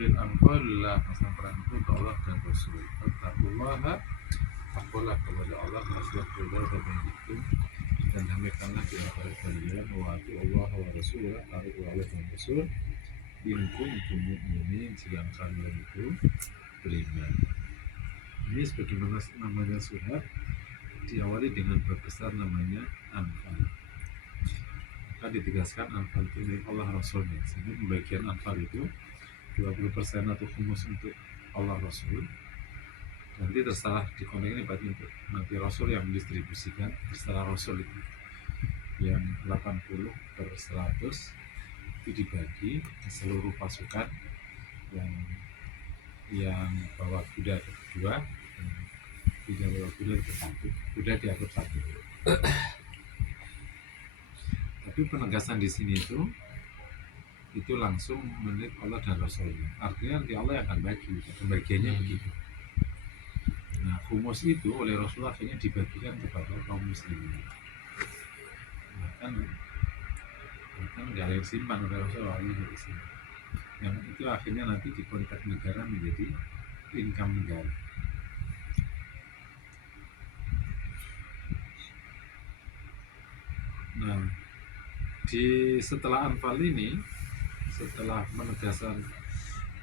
ulil anfalillah, masalah itu untuk Allah dan Rasul. Fattaqullaha, takwalah kepada Allah, wasbiqullah itu, dan demikianlah di antara kalian, wa Allah wa Rasulullah, tarik Allah dan Rasul, in kuntum mu'minin, jika kalian itu beriman. Ini sebagaimana namanya surat diawali dengan bab besar namanya Anfal. Maka ditegaskan Anfal itu milik Allah Rasulnya, sehingga pembagian Anfal itu 20% atau khumus untuk Allah Rasul. Nanti terserah di konten ini berarti untuk nanti Rasul yang mendistribusikan, terserah Rasul itu yang 80/100 itu dibagi ke seluruh pasukan, yang bawa kuda ke kedua, tidak bawa kuda ke satu, kuda diatur satu. Tapi penegasan di sini itu langsung menurut Allah dan Rasulnya. Artinya nanti Allah yang akan bagi, pembagiannya begitu. Nah, humus itu oleh Rasulullah akhirnya dibagikan kepada kaum muslimin. Bahkan nggak ada yang simpan oleh Rasulullah ini di sini. Yang itu akhirnya nanti di konteks negara menjadi income negara. Nah, setelah Anfal ini, setelah penegasan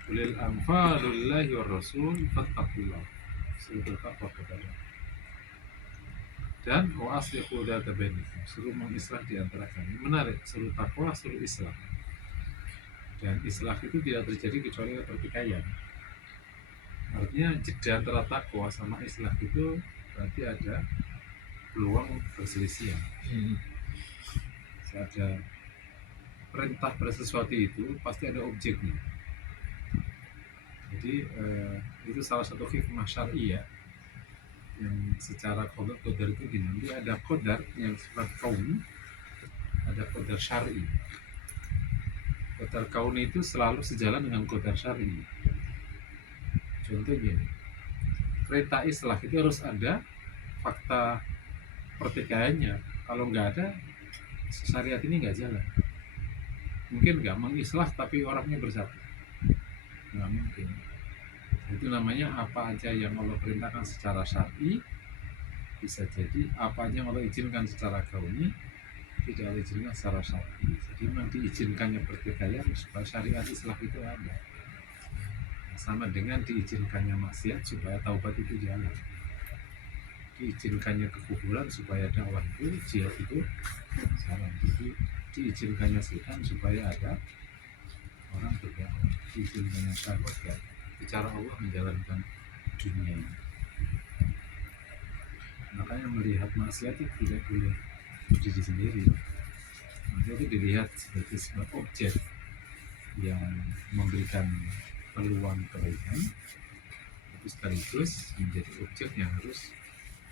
ulil anfalillahi wa rasul fattaqullah, suruh takwa kepada, dan wa aslihu dzata bainakum, suruh mengislah di antara kalian. Menarik, suruh takwa, suruh islah. Dan islah itu tidak terjadi kecuali pertikaian. Artinya jeda antara takwa sama islah itu berarti ada peluang perselisihan. Ada perintah pada sesuatu itu pasti ada objeknya. Jadi itu salah satu hikmah syar'i ya, yang secara qadar itu gini, nanti ada qadar yang sifat kauni, ada qadar syar'i. Qadar kauni itu selalu sejalan dengan qadar syar'i. Contoh gini, perintah islah itu harus ada fakta pertikaiannya. Kalau nggak ada, syariat ini nggak jalan. Mungkin nggak mengislah tapi orangnya bersatu, nggak mungkin. Itu namanya apa aja yang Allah perintahkan secara syar'i bisa jadi, apa aja yang Allah izinkan secara kauni tidak Allah izinkan secara syar'i. Jadi memang diizinkannya pertikaian supaya syariat islah itu ada, sama dengan diizinkannya maksiat supaya taubat itu jalan, diizinkannya kekufuran supaya dakwah itu, jihad itu jalan. Jadi diizinkannya setan supaya ada orang berdakwah, diizinkannya syahwat ya bicara Allah menjalankan dunia ini. Makanya melihat maksiat itu tidak boleh berdiri sendiri, maka itu dilihat sebagai sebuah objek yang memberikan peluang kebaikan, tapi sekaligus menjadi objek yang harus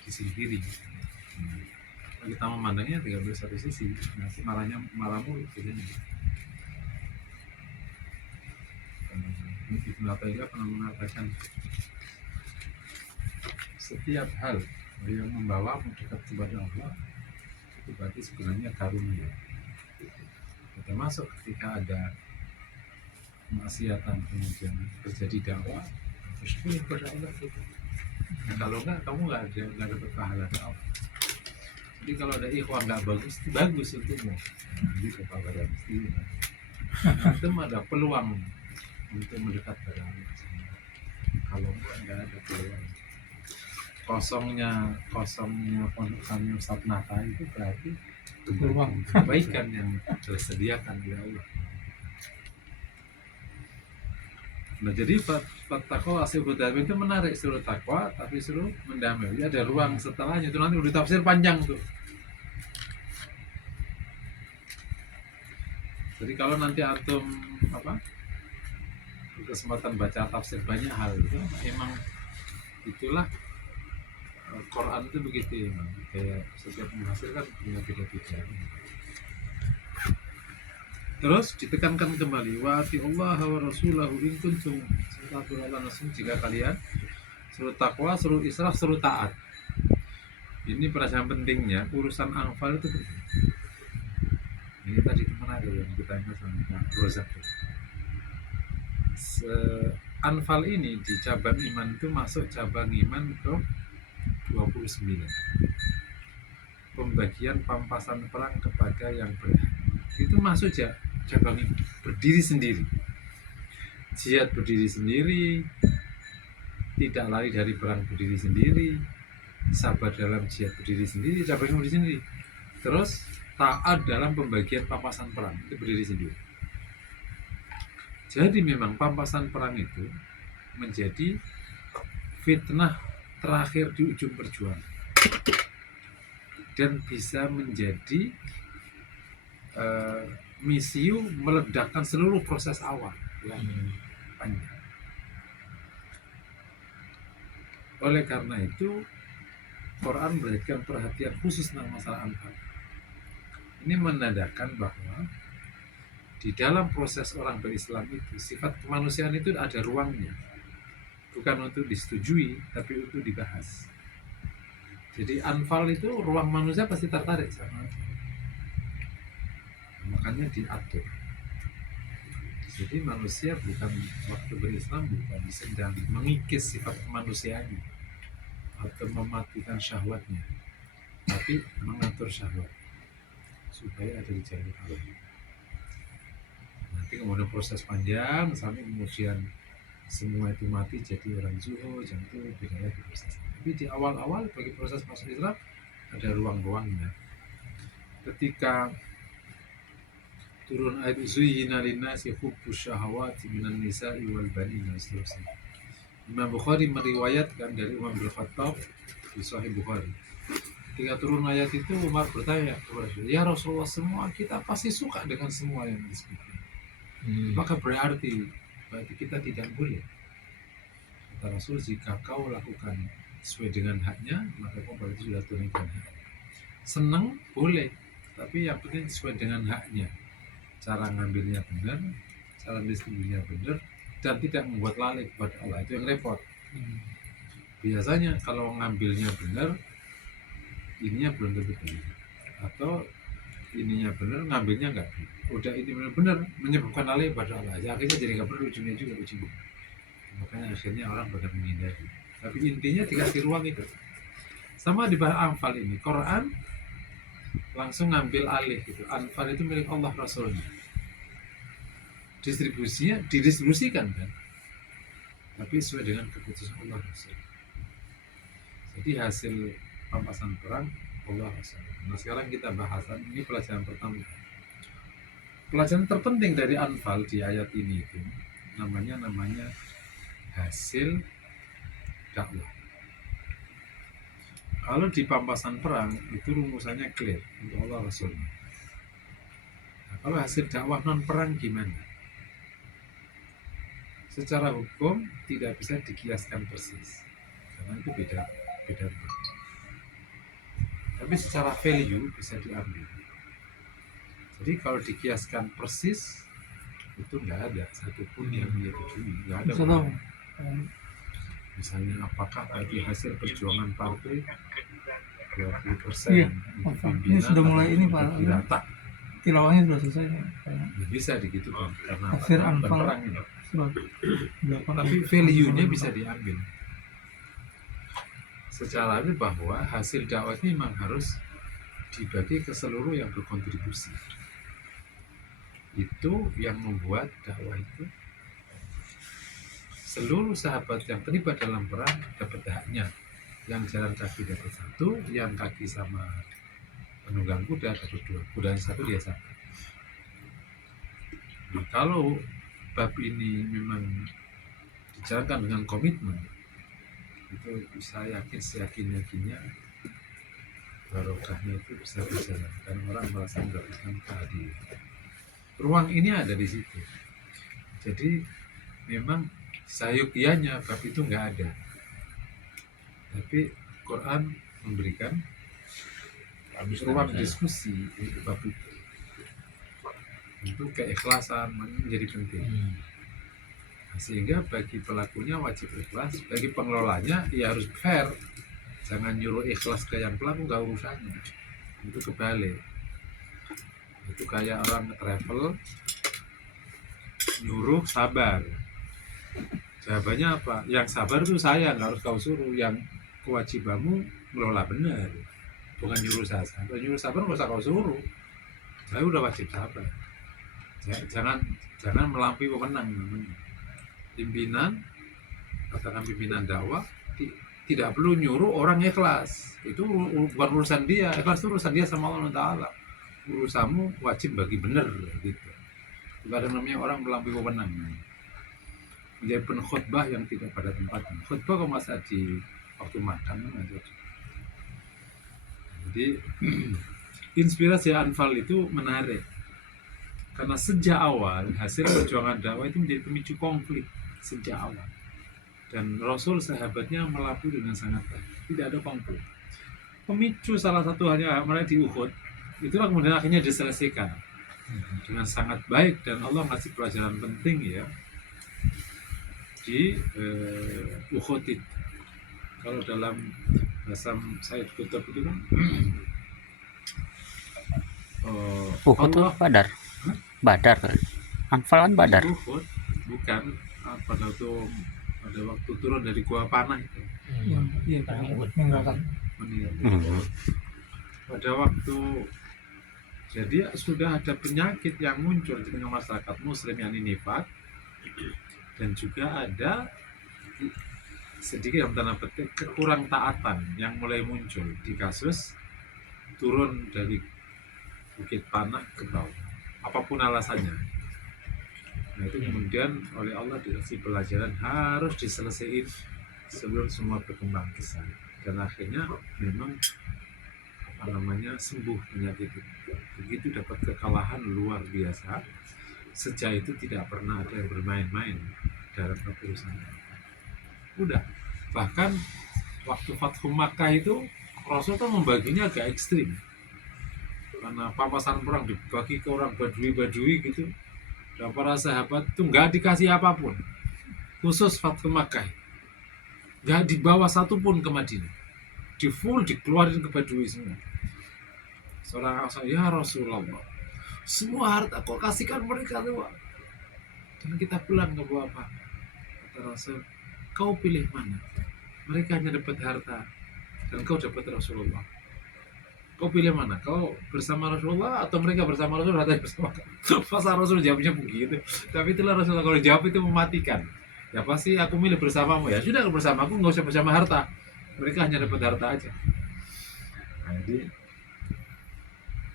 disingkiri. Kita memandangnya tidak boleh satu sisi, nanti marahmu biasanya. Ibnu Athaillah pernah mengatakan, setiap hal yang membawamu dekat kepada Allah itu berarti sebenarnya karunia. Termasuk ketika ada kemaksiatan kemudian terjadi dakwah, bersyukur kepada Allah itu. Nah, kalau enggak, kamu nggak dapat pahala dakwah. Jadi kalau ada ikhwan nggak bagus, itu bagus untukmu. Jadi kepada mesti itu ada peluang untuk mendekat pada Allah. Kalau nggak ada peluang, kosongnya pondok kami Ustaz Nata itu berarti peluang kebaikan yang disediakan oleh Allah. Nah, jadi takwa asal itu menarik, suruh takwa tapi suruh mendamai. Jadi ada ruang setelahnya, itu nanti udah tafsir panjang tuh. Jadi kalau nanti antum kesempatan baca tafsir banyak hal itu, emang itulah Quran itu begitu ya, kayak setiap muhasir kan punya beda-beda. Terus ditekankan kembali, wa atiullah wa rasulahu in kuntum tattaqun, jika kalian suruh takwa, suruh islah, suruh taat. Ini perasaan pentingnya urusan Anfal itu penting. Ini tadi kemana ada yang kita ingat sama Rozak. Anfal ini di cabang iman itu masuk cabang iman ke 29. Pembagian pampasan perang kepada yang berhak. Itu masuk cabang iman, berdiri sendiri. Jihad berdiri sendiri, tidak lari dari perang berdiri sendiri, sabar dalam jihad berdiri sendiri, cabang iman berdiri sendiri. Terus taat dalam pembagian pampasan perang itu berdiri sendiri. Jadi memang pampasan perang itu menjadi fitnah terakhir di ujung perjuangan dan bisa menjadi misiu meledakkan seluruh proses awal yang panjang. Oleh karena itu Quran memberikan perhatian khusus tentang masalah Anfal. Ini menandakan bahwa di dalam proses orang berislam itu sifat kemanusiaan itu ada ruangnya, bukan untuk disetujui tapi untuk dibahas. Jadi Anfal itu ruang manusia pasti tertarik sama itu, makanya diatur. Jadi manusia bukan waktu berislam bukan sedang mengikis sifat kemanusiaannya atau mematikan syahwatnya, tapi mengatur syahwat supaya ada di jalan Allah. Nanti kemudian proses panjang sampai kemudian semua itu mati jadi orang zuhud, yang itu beda lagi prosesnya. Tapi di awal-awal bagi proses masuk Islam ada ruang-ruangnya. Ketika turun ayat zuyyina linnasi hubbus syahawati minan nisa'i wal banina seterusnya. Imam Bukhari meriwayatkan dari Umar bin Khattab di Sahih Bukhari. Ketika turun ayat itu Umar bertanya kepada Rasulullah, ya Rasulullah, semua kita pasti suka dengan semua yang disebutkan. Maka berarti kita tidak boleh. Kata Rasul, jika kau lakukan sesuai dengan haknya, maka kau berarti sudah tunaikan hak. Senang boleh, tapi yang penting sesuai dengan haknya. Cara ngambilnya benar, cara distribusinya benar, dan tidak membuat lalai kepada Allah. Itu yang repot. Biasanya kalau ngambilnya benar, ininya belum tentu benar, atau ininya benar, ngambilnya enggak benar. Udah ini benar menyebabkan lalai pada Allah. Ya, akhirnya jadi nggak benar, ujungnya juga ujungnya. Makanya akhirnya orang pada menghindari. Tapi intinya dikasih ruang itu. Sama di bahasa Anfal ini, Quran langsung ngambil alih gitu. Anfal itu milik Allah Rasulnya. Distribusinya didistribusikan kan, tapi sesuai dengan keputusan Allah Rasul. Jadi hasil pampasan perang Allah Rasul. Nah sekarang kita bahasan ini pelajaran pertama. Pelajaran terpenting dari Anfal di ayat ini itu namanya hasil dakwah. Kalau di pampasan perang itu rumusannya clear untuk Allah Rasulnya. Nah, kalau hasil dakwah non perang gimana? Secara hukum tidak bisa dikiaskan persis karena itu beda. Tapi secara value bisa diambil. Jadi kalau dikiaskan persis itu nggak ada satupun yang menyetujui, nggak ada. Misalnya apakah bagi hasil perjuangan partai 20% iya, ini sudah mulai ini Pak. Dirata. Tilawahnya sudah selesai. Ya, bisa digitukan karena Tafsir Anfal perang ini. surat 8. Tapi value-nya bisa diambil. Secara ini bahwa hasil dakwah ini memang harus dibagi ke seluruh yang berkontribusi. Itu yang membuat dakwah itu seluruh sahabat yang terlibat dalam perang dapat haknya. Yang jalan kaki dapat 1, yang kaki sama penunggang kuda dapat 2, kuda yang 1 dia sama. Nah, kalau bab ini memang dijalankan dengan komitmen, itu saya yakin seyakin-yakinnya barokahnya itu bisa berjalan dan orang merasa mendapatkan keadilan. Ruang ini ada di situ. Jadi memang sayukianya bab itu nggak ada, tapi Quran memberikan ruang diskusi untuk bab itu. Untuk keikhlasan menjadi penting. Sehingga bagi pelakunya wajib ikhlas, bagi pengelolanya ya harus fair. Jangan nyuruh ikhlas ke yang pelaku, nggak urusannya. Itu kebalik. Itu kayak orang travel nyuruh sabar, Jawabannya apa? Yang sabar itu saya, nggak harus kau suruh. Yang kewajibanmu ngelola benar, bukan nyuruh saya sabar. Nyuruh sabar nggak usah kau suruh. Saya udah wajib sabar. Jangan jangan melampaui wewenang namanya. Pimpinan, katakan pimpinan dakwah, tidak perlu nyuruh orang ikhlas. Itu bukan urusan dia. Ikhlas itu urusan dia sama Allah Taala. Urusanmu wajib bagi benar gitu. Tidak ada namanya orang melampaui wewenang. Menjadi penkhutbah yang tidak pada tempatnya. Khutbah kok masa di waktu makan aja. Jadi inspirasi Anfal itu menarik karena sejak awal hasil perjuangan dakwah itu menjadi pemicu konflik sejak awal, dan Rasul sahabatnya melapui dengan sangat baik, tidak ada konflik. Pemicu salah satu hanya mereka di Uhud, itulah kemudian akhirnya diselesaikan dengan sangat baik, dan Allah ngasih pelajaran penting ya di Uhud itu. Kalau dalam bahasa Said Qutb itu kan Uhud tuh Badar. Badar. Anfal kan Badar. Uhud bukan pada waktu turun dari gua panah itu Iya, meninggalkan. Pada waktu jadi sudah ada penyakit yang muncul di tengah masyarakat muslim, yang ini nifaq, dan juga ada sedikit dalam tanda petik kekurang taatan yang mulai muncul di kasus turun dari bukit panah ke bawah, apapun alasannya. Nah itu kemudian oleh Allah dikasih pelajaran harus diselesaikan sebelum semua berkembang besar, dan akhirnya memang sembuh penyakit itu. Begitu dapat kekalahan luar biasa, sejak itu tidak pernah ada yang bermain-main dalam urusan. Udah, bahkan waktu Fathu Makkah itu Rasul kan membaginya agak ekstrim, karena papasan perang dibagi ke orang badui gitu, dan para sahabat itu nggak dikasih apapun, khusus Fathu Makkah nggak dibawa satupun ke Madinah, di full dikeluarin ke badui semua. Seorang asal, ya Rasulullah, semua harta kau kasihkan mereka tuh, dan kita pulang ke bawa apa? Kata Rasul, kau pilih mana? Mereka hanya dapat harta, dan kau dapat Rasulullah. Kau pilih mana? Kau bersama Rasulullah atau mereka bersama Rasul, harta bersama kau? Masa Rasul jawabnya begitu? Tapi itulah Rasulullah, kalau jawab itu mematikan. Ya pasti aku milih bersamamu. Ya sudah, bersama aku nggak usah bersama harta. Mereka hanya dapat harta aja. Nah, jadi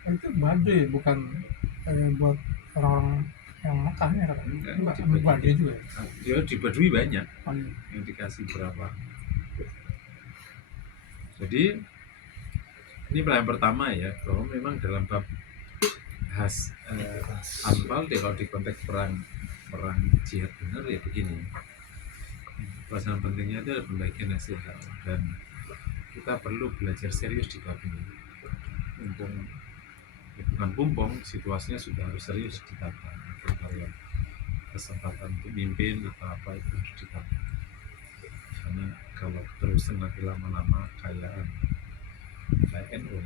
Itu badai, bukan buat orang yang Mekahnya kan? enggak, Badai juga. dia di Badui banyak Oh, iya. yang dikasih berapa. Jadi ini pelajaran pertama ya, bahwa memang dalam bab Anfal, kalau di konteks perang jihad benar ya begini. Pelajaran pentingnya adalah pembagian hasil dakwah, dan kita perlu belajar serius di bab ini. Bukan pumpung, situasinya sudah harus serius ditata. Kalau kesempatan untuk mimpin atau apa itu harus ditata, karena kalau terus nanti lama-lama kayak NU,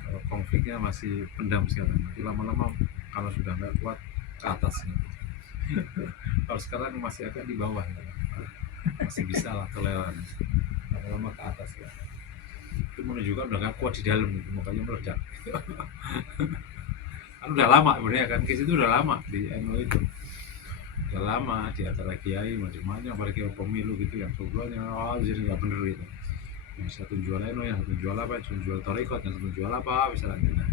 kalau konfliknya masih pendam sekarang, nanti lama-lama kalau sudah nggak kuat ke atas gitu. Kalau sekarang masih agak di bawah ya, masih bisa lah toleran, lama-lama ke atas ya. Itu menunjukkan udah nggak kuat di dalam gitu, makanya meledak. Kan udah lama sebenarnya kan, kes itu udah lama di NU itu, udah lama di antara kiai macam-macam, apalagi pemilu gitu yang sebelumnya jadi nggak bener gitu. Yang satu jual NU, yang satu jual apa, yang jual torikot, yang satu jual apa misalnya.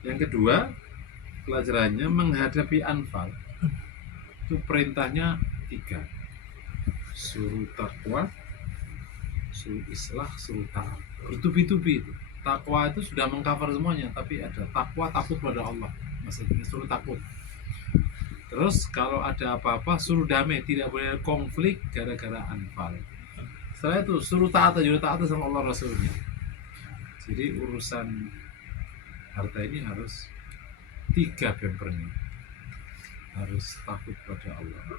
Yang kedua, pelajarannya menghadapi Anfal itu perintahnya 3: suruh takwa, suruh islah, suruh taat. Bertubi-tubi itu. Takwa itu sudah mengcover semuanya, tapi ada takwa, takut pada Allah, maksudnya suruh takut. Terus kalau ada apa-apa suruh damai, tidak boleh konflik gara-gara Anfal. Setelah itu suruh taat sama Allah Rasulnya. Jadi urusan harta ini harus 3 bempernya, harus takut pada Allah,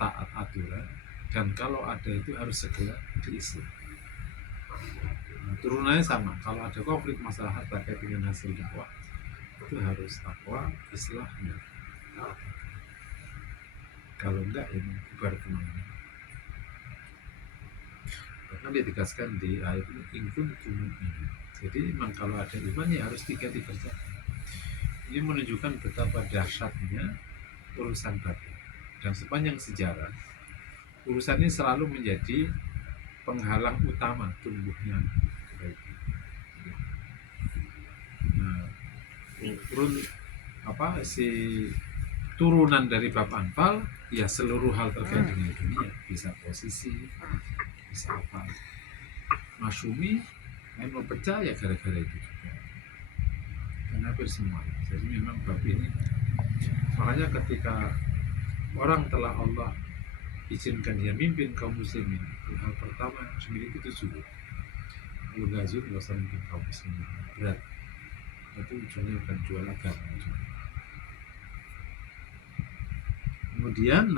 taat aturan, dan kalau ada itu harus segera diisi. Turunannya sama, kalau ada konflik masalah harta terkait dengan hasil dakwah, itu harus takwa, islah, dan Kalau enggak ya bubar kemana. Bahkan ditegaskan di ayat ini ingkun mu'minin. Jadi memang kalau ada iman ya harus tiga dikerjakan. Ini menunjukkan betapa dahsyatnya urusan batin. Dan sepanjang sejarah urusan ini selalu menjadi penghalang utama tumbuhnya kebaikan. Nah, turunan dari bab Anfal ya seluruh hal terkait dengan dunia, bisa posisi, bisa apa. Masyumi mau pecah ya gara-gara itu juga. Dan hampir semua. Jadi memang bab ini, makanya ketika orang telah Allah izinkan dia mimpin kaum muslimin, hal pertama memiliki itu zuhud. Kalau nggak zuhud nggak usah mimpin kaum muslimin, berat. Itu ujungnya akan jual agama. Kemudian,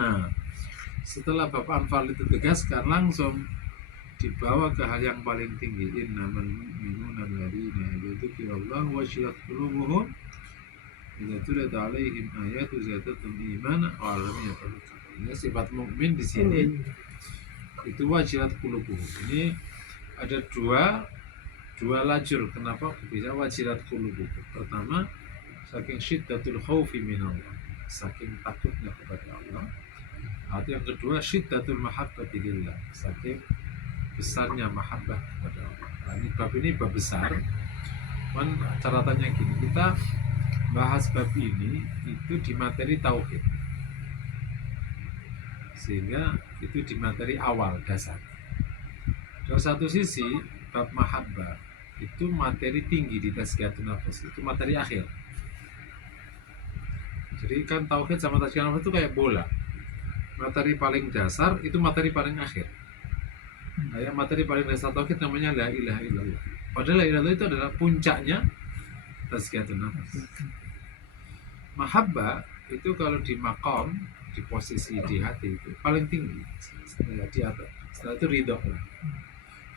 setelah Bapak Anfal itu tegaskan, langsung dibawa ke hal yang paling tinggi. Innamal mu'minuna alladzina dzukirallahu wajilat qulubuhum idza tuliyat 'alaihim ayatu zadatuhum imanan wa 'ala rabbihim yatawakkalun. Ini sifat mukmin di sini itu wajilat qulubuhum. Ini ada dua lajur. Kenapa bisa wajilat qulubuhum? Pertama, saking syiddatul khaufi minallah, saking takutnya kepada Allah. Atau yang kedua, syiddatul mahabbati lillah, saking besarnya mahabbah kepada Allah. Nah, ini bab besar. Catatannya gini, kita bahas bab ini itu di materi tauhid, sehingga itu di materi awal dasar. Dari satu sisi, bab mahabbah itu materi tinggi di tazkiyatun nafs, itu materi akhir. Jadi kan tauhid sama tazkiyatun nafs itu kayak bola. Materi paling dasar itu materi paling akhir. Kayak materi paling dasar tauhid namanya la ilaha illallah. Padahal la ilaha illallah itu adalah puncaknya tazkiyatun nafs. Mahabbah itu kalau di maqam, di posisi di hati itu paling tinggi di atas. Setelah itu ridho lah.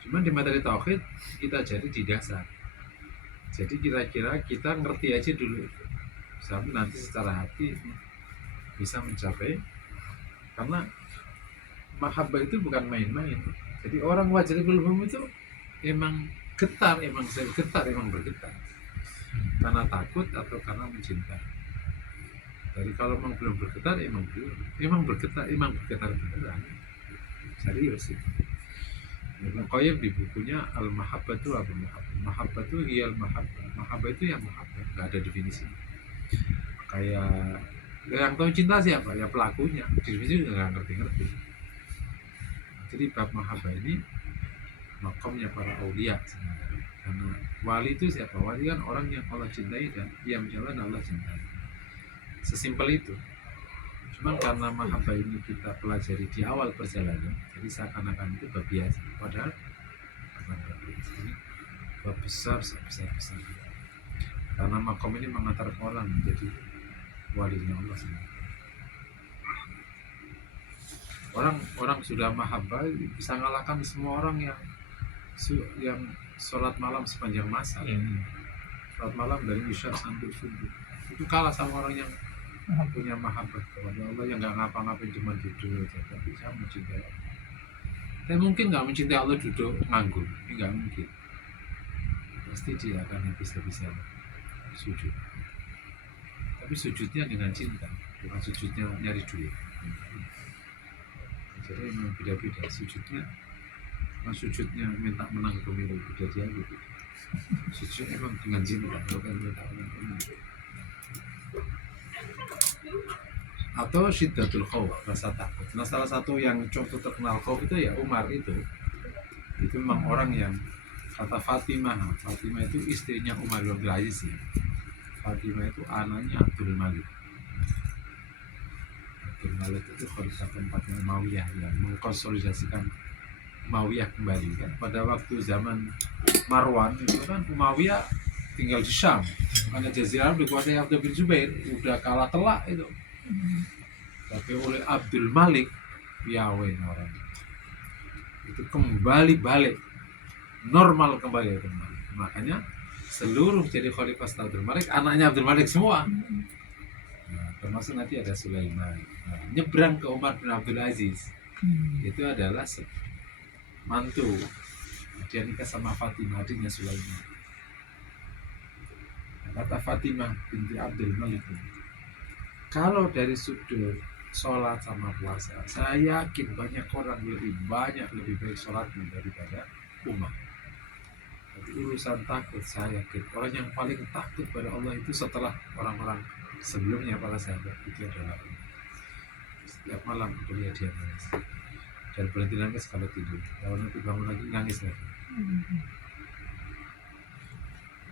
Cuman di materi tauhid kita jadi di dasar. Jadi kira-kira kita ngerti aja dulu itu, sampai nanti secara hati bisa mencapai. Karena mahabbah itu bukan main-main. Jadi orang wajilat qulubuhum itu emang getar, emang bergetar. Karena takut atau karena mencintai. Jadi kalau memang belum bergetar, emang bergetar beneran. Serius itu. Ibnu Qayyim di bukunya Al-Mahabbah itu apa? Mahabbah itu hiyal mahabbah. Mahabbah itu yang mahabbah, nggak ada definisi. Kayak yang tahu cinta siapa? Ya pelakunya. Definisi juga nggak ngerti. Jadi bab mahabbah ini makamnya para aulia sebenarnya. Karena wali itu siapa? Wali kan orang yang Allah cintai dan yang jalan Allah cintai. Sesimpel itu. Cuman karena mahabbah ini kita pelajari di awal perjalanan, jadi seakan-akan itu bab biasa. Padahal bukan bab biasa. Ini bab besar. Karena makom ini mengantar orang menjadi walinya Allah sendiri. Orang sudah mahabbah bisa mengalahkan semua orang yang sholat malam sepanjang masa. Sholat malam dari isya sampai subuh itu kalah sama orang yang punya mahabbah kepada Allah, yang nggak ngapa-ngapain cuma duduk aja, tapi saya mencintai Allah. Tapi mungkin nggak mencintai Allah duduk nganggur, ini nggak mungkin. Pasti dia akan habis-habisan sujud. Tapi sujudnya dengan cinta, bukan sujudnya nyari duit. Jadi memang beda-beda sujudnya. Sujudnya minta menang pemilu, beda dia gitu. Sujudnya emang dengan cinta, bukan minta menang pemilu. Atau syiddatul khauf, rasa takut. Nah, salah satu yang contoh terkenal khauf itu ya Umar itu memang orang yang, kata Fatimah itu istrinya Umar bin Abdul Aziz ya. Fatimah itu anaknya Abdul Malik itu khalifah keempatnya Umayyah yang mengkonsolidasikan Umayyah kembali kan. Pada waktu zaman Marwan itu kan Umayyah tinggal di Syam, karena Jazirah Arab dikuasai Abdul bin Zubair, udah kalah telak itu. Tapi oleh Abdul Malik piawen orang itu kembali balik normal kembali. Makanya seluruh jadi khalifah Abdul Malik anaknya Abdul Malik semua. Nah, termasuk nanti ada Sulaiman. Nah, nyebrang ke Umar bin Abdul Aziz itu adalah mantu, dia nikah sama Fatimah, adiknya Sulaiman. Kata Fatimah binti Abdul Malik, kalau dari sudut sholat sama puasa, saya yakin banyak orang lebih baik sholatnya daripada Umar. Jadi urusan takut, saya yakin orang yang paling takut pada Allah itu setelah orang-orang sebelumnya para sahabat itu adalah Umar. Setiap malam aku lihat dia nangis, dan berhenti nangis kalau tidur, kalau nanti bangun lagi nangis lagi.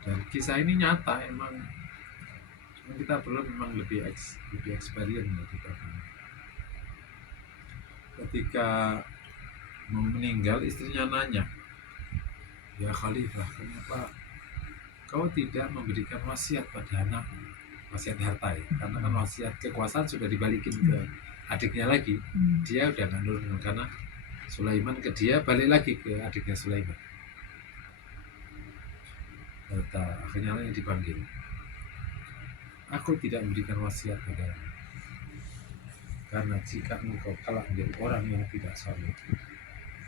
Dan kisah ini nyata, emang kita perlu memang lebih experience ya kita. Ketika mau meninggal, istrinya nanya, ya Khalifah, kenapa kau tidak memberikan wasiat pada anak, wasiat harta ya? Karena kan wasiat kekuasaan sudah dibalikin ke adiknya lagi, dia udah nggak nurun karena Sulaiman ke dia, balik lagi ke adiknya Sulaiman. Akhirnya yang dipanggil, aku tidak memberikan wasiat pada, karena jika engkau kelak menjadi orang yang tidak saleh,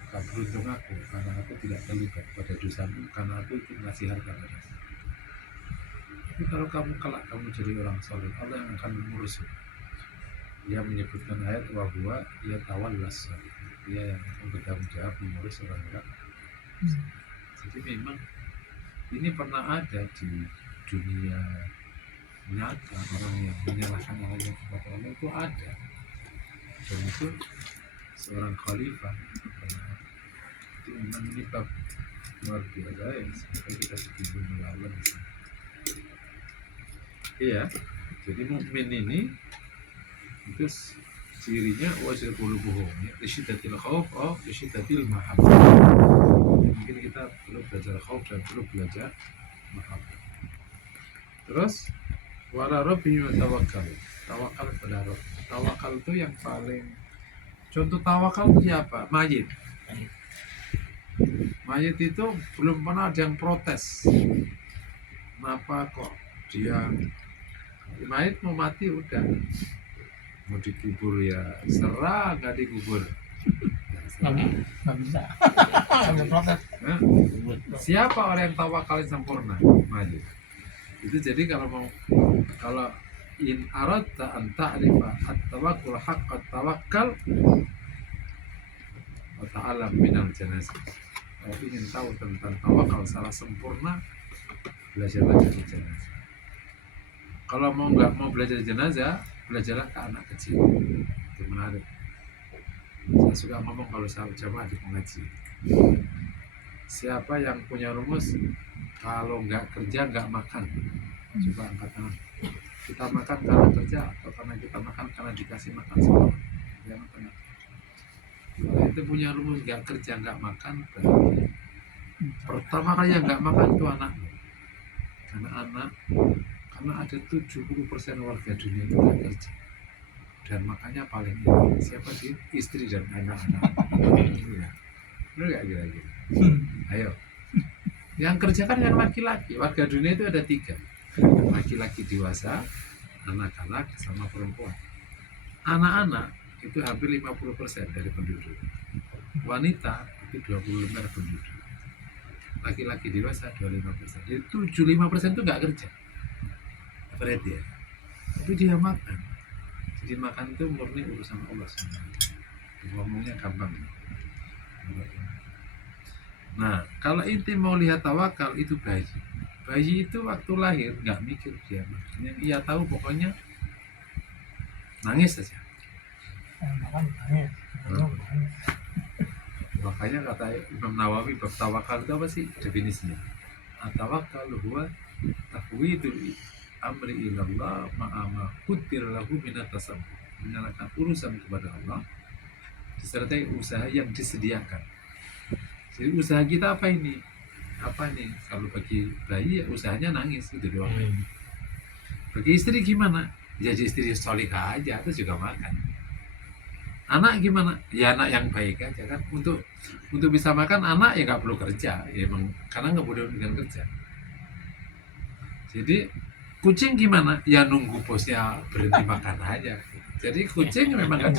maka beruntung aku, karena aku tidak terlibat pada dosamu, karena aku ikut ngasih harta padamu. Tapi kalau kamu kelak kamu jadi orang saleh, Allah yang akan mengurusmu. Dia menyebutkan ayat wahwa ia tawallas salih, dia yang akan bertanggung jawab mengurus orang-orang. Jadi memang ini pernah ada di dunia nyata, orang yang menyalahkan Allah kepada Allah itu ada, dan itu seorang khalifah. Itu memang ini bab luar biasa yang sampai kita sedih melawan. Iya, jadi mukmin ini itu cirinya wajib qulubuhum lisyiddatil khauf atau lisyiddatil mahabbah. Mungkin kita perlu belajar khauf dan perlu belajar mahabbah. Terus wala rabbihim tawakkal, tawakal pada Rabb. Tawakal itu yang paling, contoh tawakal itu siapa? Mayit itu belum pernah ada yang protes, kenapa kok dia mayit mau mati udah, mau dikubur ya serah, nggak dikubur ya serah. Nggak bisa. Nggak protes. Siapa orang yang tawakal yang sempurna? Mayit. Itu jadi kalau in aradta an ta'rifa at-tawakkul haqqa tawakkal wa ta'alam minal janazah. Kalau ingin tahu tentang tawakal salah sempurna, belajarlah dari jenazah. Kalau nggak mau belajar jenazah, belajarlah ke anak kecil. Itu menarik. Saya suka ngomong kalau saya jamaah di pengaji, siapa yang punya rumus kalau nggak kerja nggak makan? Coba angkat tangan. Kita makan karena kerja atau karena kita makan karena dikasih makan sama orang? Ya, makan. Kalau itu punya rumus nggak kerja nggak makan, berarti pertama kali yang nggak makan itu anakmu. Karena ada 70% warga dunia itu nggak kerja, dan makanya paling ini siapa sih? Istri dan anak-anak. Bener nggak kira-kira? Ayo, yang kerja kan yang laki-laki. Warga dunia itu ada 3, laki-laki dewasa, anak-anak, sama perempuan. Anak-anak itu hampir 50% dari penduduk. Wanita itu 25% penduduk. Laki-laki dewasa 25%. Jadi 75% itu nggak kerja. Berarti ya. Tapi dia makan. Jadi makan itu murni urusan Allah SWT. Ngomongnya gampang. Nah, kalau inti mau lihat tawakal itu bayi. Bayi itu waktu lahir nggak mikir dia. Yang ia tahu pokoknya nangis saja. Nangis. Makanya kata Imam Nawawi bab tawakal itu apa sih definisinya? At-tawakkal huwa tafwidul amri ilallah ma'ama quddir lahu minat tasabbut. Menyerahkan urusan kepada Allah disertai usaha yang disediakan. Jadi usaha kita apa ini? Apa nih? Kalau bagi bayi ya usahanya nangis gitu doang. Bagi istri gimana? Jadi istri solihah aja itu juga makan. Anak gimana? Ya anak yang baik aja kan. Untuk bisa makan anak ya nggak perlu kerja, ya emang karena nggak boleh dengan kerja. Jadi Kucing gimana? Ya nunggu bosnya berhenti makan aja. Jadi kucing memang nggak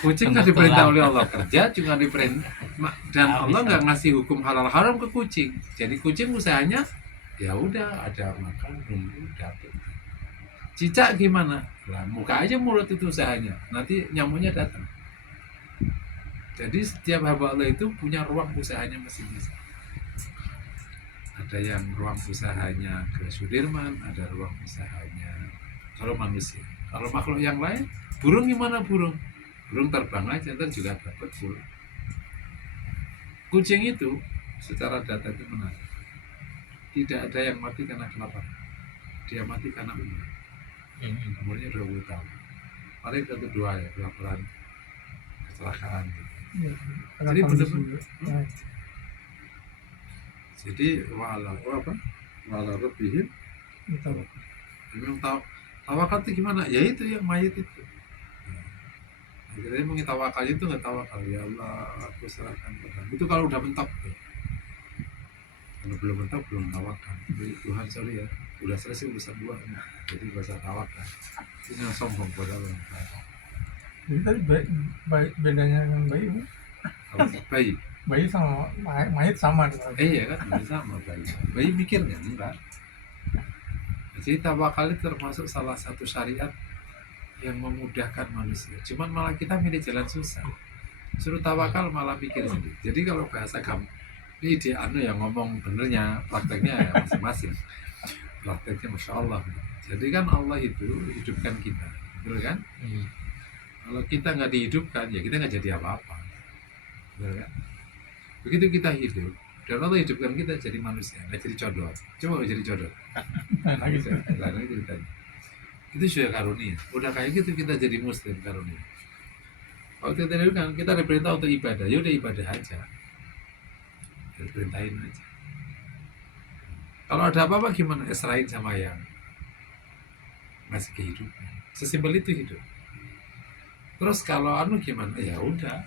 kucing nggak diperintah oleh Allah kerja, cuma diperintah dan Allah nggak ngasih hukum halal haram ke kucing. Jadi kucing usahanya ya udah ada makan nunggu dapat. Cicak gimana? Lah muka aja mulut itu usahanya. Nanti nyamuknya datang. Jadi setiap hamba Allah itu punya ruang usahanya masing-masing. Ada yang ruang usahanya ke Sudirman, ada ruang usahanya kalau manusia. Kalau makhluk yang lain, burung gimana burung? Burung terbang aja, ntar juga dapat burung. Kucing itu secara data itu menarik. Tidak ada yang mati karena kelaparan. Dia mati karena umur. Umurnya 20 tahun. Paling satu dua ya, kelaparan, kecelakaan. Jadi benar-benar. Jadi wala rabbihim memang tawakal itu gimana? Ya itu yang mayat itu. Jadi mau tawakal itu nggak tawakal ya Allah aku serahkan padamu. Itu kalau udah mentok. Ya. Kalau belum mentok belum tawakal. Jadi Tuhan sorry ya, udah selesai urusan gua. Jadi gak usah tawakal. Ini yang sombong pada Allah. Jadi tadi bedanya dengan bayi, Bayi. bayi sama mayat sama. Iya kan, bayi sama bayi. Bayi mikir nggak? Enggak. Jadi tawakal itu termasuk salah satu syariat yang memudahkan manusia. Cuman malah kita milih jalan susah. Suruh tawakal malah pikir sendiri. Jadi kalau bahasa kamu, ini dia yang ngomong benernya, prakteknya ya masing-masing. Prakteknya Masya Allah. Jadi kan Allah itu hidupkan kita, betul kan? Kalau kita nggak dihidupkan, ya kita nggak jadi apa-apa, betul kan? Begitu kita hidup, dan Allah hidupkan kita jadi manusia, nggak jadi jodoh. Coba jadi jodoh. Lalu ceritanya. Itu sudah karunia. Udah kayak gitu kita jadi muslim karunia. Kalau kita kan kita diperintah untuk ibadah, ya udah ibadah aja. Diperintahin aja. Kalau ada apa-apa gimana? Serahin sama yang masih kehidupan. Sesimpel itu hidup. Terus kalau gimana? Ya udah.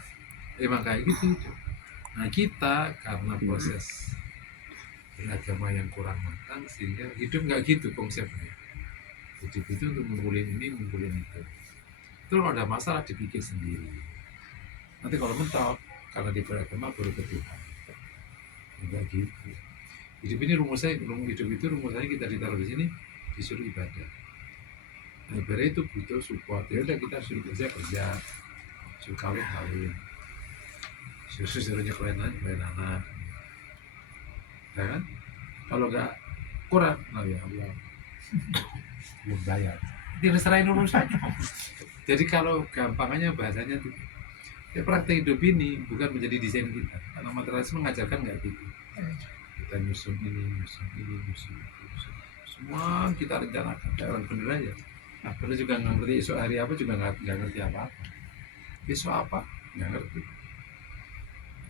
Emang kayak gitu hidup. Nah kita karena proses beragama yang kurang matang sehingga hidup nggak gitu konsepnya. Hidup itu untuk ngumpulin ini, ngumpulin itu. Terus kalau ada masalah dipikir sendiri. Nanti kalau mentok karena di beragama baru ke Tuhan. Enggak gitu. Hidup ini rumusnya kita ditaruh di sini disuruh ibadah. Nah, ibadah itu butuh support. Ya udah kita suruh kerja, suruh kawin. Suruh nyekoin anak. Ya kan? Kalau nggak kurang, ya Allah belum bayar. Diserahin urusan. Jadi kalau gampangannya bahasanya tuh, ya praktek hidup ini bukan menjadi desain kita. Karena materialisme mengajarkan nggak gitu. Kita nyusun ini. Semua kita rencanakan. Jalan bener aja. Nah, bener juga nggak ngerti esok hari apa juga nggak ngerti apa-apa. Besok apa? Nggak ngerti.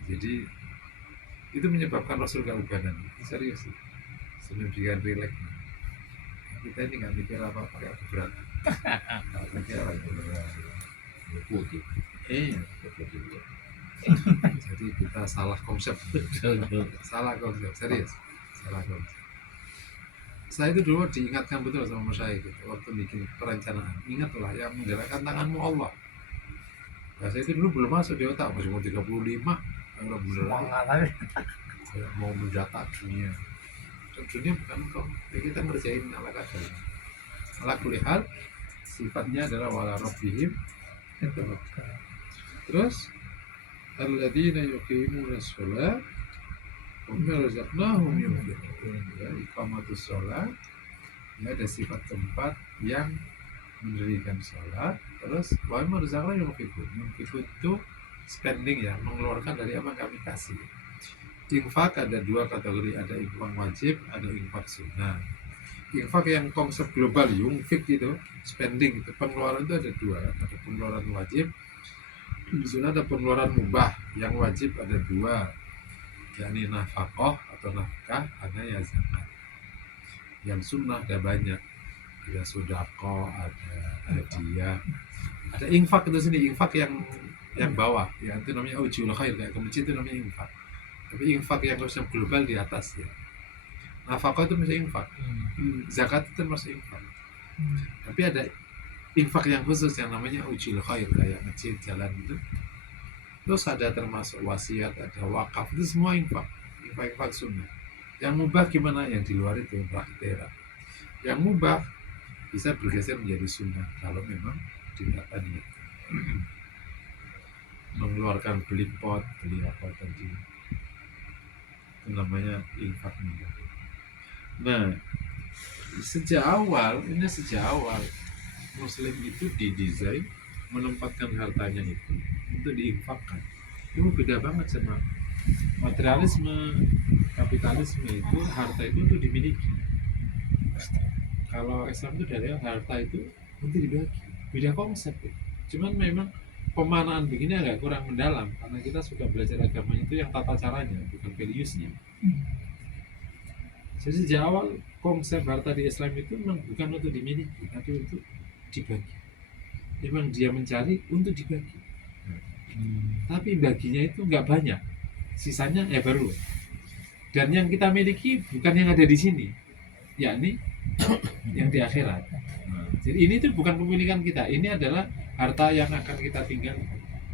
Jadi itu menyebabkan Rasul keubanan. Serius sih. Sedemikian rileks. Kita ini nggak mikir apa-apa kayak berat. Nggak mikir apa berat. Putih. Jadi kita salah konsep. Salah konsep. Serius. Salah konsep. Saya itu dulu diingatkan betul sama saya gitu. Waktu bikin perencanaan. Ingatlah yang menggerakkan tanganmu Allah. Saya itu dulu belum masuk di otak. Masih umur 35. Kalau bener kayak mau menjata dunia. Dan dunia bukan kau. Ya kita ngerjain ala kadar. Ala kulihal sifatnya adalah wala rabbihim. Terus alladzina yuqimuna shalah wa mimma razaqnahum yunfiqun. Ya, iqamatus shalah ya ada sifat tempat yang mendirikan sholat. Terus wa mimma razaqnahum yunfiqun. Yunfiqun itu spending ya, mengeluarkan dari apa yang kami kasih. Infak ada dua kategori, ada infak wajib, ada infak sunnah. Infak yang konsep global, yunfik itu, spending itu, pengeluaran itu ada dua, ada pengeluaran wajib, sunnah ada pengeluaran mubah. Yang wajib ada dua, yakni nafkah atau nafkah, ada ya zakat. Yang sunnah ada banyak, ada sedekah, ada hadiah, ada infak itu sendiri, infak yang bawah, ya itu namanya ujul khair, kayak ke masjid itu namanya infak. Tapi infak yang konsep global di atas ya. Nafkah itu masih infak, zakat itu masih infak. Tapi ada infak yang khusus yang namanya ujil khair, kayak ngecil jalan gitu. Terus ada termasuk wasiat, ada wakaf, itu semua infak, infak sunnah. Yang mubah gimana? Yang di luar itu praktek. Yang mubah bisa bergeser menjadi sunnah kalau memang tidak tadi mengeluarkan beli pot, beli apa tadi, itu namanya infak mubah. Nah, sejak awal Muslim itu didesain menempatkan hartanya itu untuk diinfakkan. Itu beda banget sama materialisme, kapitalisme. Itu harta itu untuk dimiliki. Kalau Islam itu dari harta itu untuk dibagi. Beda konsep ya. Cuman memang pemanaan begini agak kurang mendalam karena kita sudah belajar agama itu yang tata caranya, bukan values-nya. Jadi sejak awal konsep harta di Islam itu memang bukan untuk dimiliki, tapi untuk dibagi. Memang dia mencari untuk dibagi. Tapi baginya itu nggak banyak, sisanya baru. Dan yang kita miliki bukan yang ada di sini, yakni yang di akhirat. Jadi ini tuh bukan pemilikan kita, ini adalah harta yang akan kita tinggal.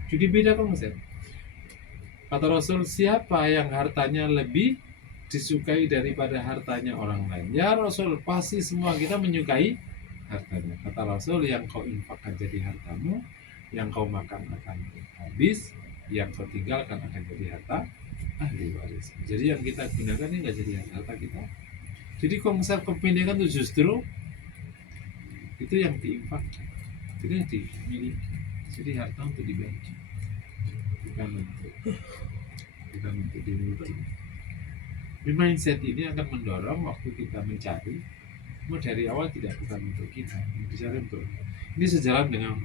Jadi beda konsep. Kata Rasul, siapa yang hartanya lebih disukai daripada hartanya orang lain? Ya Rasul, pasti semua kita menyukai hartanya. Kata Rasul, yang kau infakkan jadi hartamu, yang kau makan akan habis, yang kau tinggalkan akan jadi harta ahli waris. Jadi yang kita gunakan ini nggak jadi harta kita. Jadi konsep kepemilikan itu justru itu yang diinfakkan, itu yang dimiliki. Jadi harta untuk dibagi, bukan untuk dimiliki. Mindset ini akan mendorong waktu kita mencari, mau dari awal tidak bukan untuk kita, dicari untuk. Ini sejalan dengan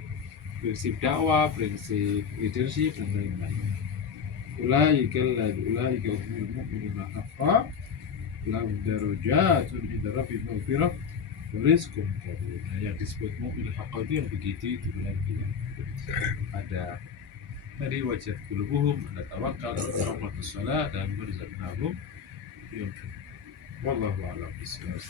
prinsip dakwah, prinsip leadership dan lain-lain. Ulaikal humul mu'minuna haqqan lahum darajatun 'inda rabbihim maghfirah wa rizqun karim. Yang disebut mukmin haqqan itu yang begitu itu berarti ada tadi wajah qulubuhum, ada tawakal, ada rahmatus shalah dan berzaknahum. Wallahu a'lam bishawab.